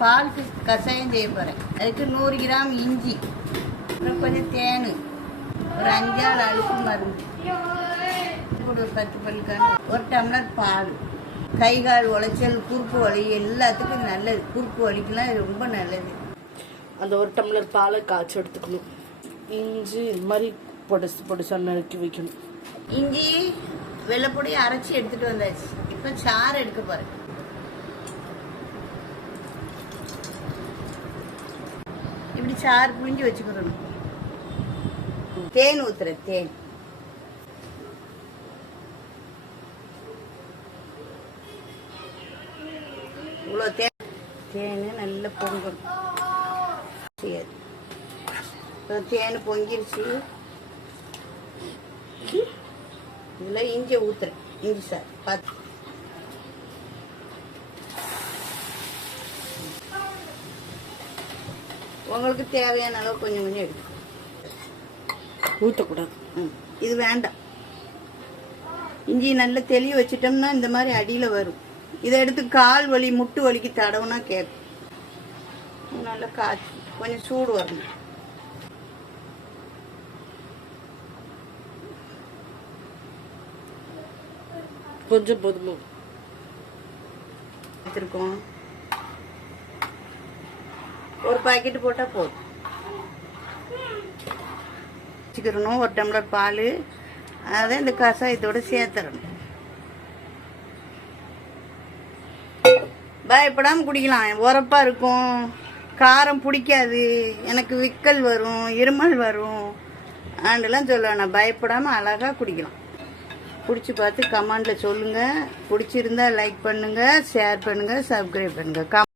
பால் கஷாயம் செய்ய போகிறேன். அதுக்கு 100 கிராம் இஞ்சி, அப்புறம் கொஞ்சம் தேன், ஒரு 5-6 அழுக்கு மருந்து, ஒரு 10 பல்லுக்கான, 1 டம்ளர் பால். கை கால் உளைச்சல், குறுக்கு வலி எல்லாத்துக்கும் நல்லது. குறுக்கு வலிக்கெல்லாம் இது ரொம்ப நல்லது. அந்த 1 டம்ளர் பாலை காய்ச்சி எடுத்துக்கணும். இஞ்சி இது மாதிரி பொடிசா நறுக்கி வைக்கணும். இஞ்சி வெள்ளைப்பொடி அரைச்சி எடுத்துட்டு வந்தாச்சு. இப்போ சாறு எடுக்க போகிறேன். இப்படி சாறு புழிஞ்சு வச்சுக்கிறோம். தேன் ஊத்துறேன். தேன் இவ்வளோ தேன் நல்லா பொங்கணும். சரி, தேன் பொங்கிருச்சு. இதில் இஞ்சி ஊத்துறேன். இஞ்சி சார் பார்த்து உங்களுக்கு தேவையான அளவு கொஞ்சம் கொஞ்சம் எடுக்கும். ஊற்றக்கூடாது. இது வேண்டாம். இஞ்சி நல்லா தெளிய வச்சிட்டோம்னா இந்த மாதிரி அடியில் வரும். இதை எடுத்து கால் வலி முட்டு வலிக்கு தடவுனா கேட்கும். நல்லா காய்ச்சி கொஞ்சம் சூடு வரணும். கொஞ்சம் போதுமா எடுத்துருக்கோம். ஒரு பாக்கெட்டு போட்டால் போதும். வச்சுக்கிறணும். 1 டம்ளர் பால், அதை இந்த கஷாயத்தோடு சேர்த்துடணும். பயப்படாமல் குடிக்கலாம். உரப்பாக இருக்கும், காரம் பிடிக்காது, எனக்கு விக்கல் வரும், இருமல் வரும் ஆண்டெல்லாம் சொல்லுவேன். நான் பயப்படாமல் அழகாக குடிக்கலாம். பிடிச்சி பார்த்து கமெண்டில் சொல்லுங்கள். பிடிச்சிருந்தா லைக் பண்ணுங்கள், ஷேர் பண்ணுங்கள், சப்ஸ்கிரைப் பண்ணுங்கள்.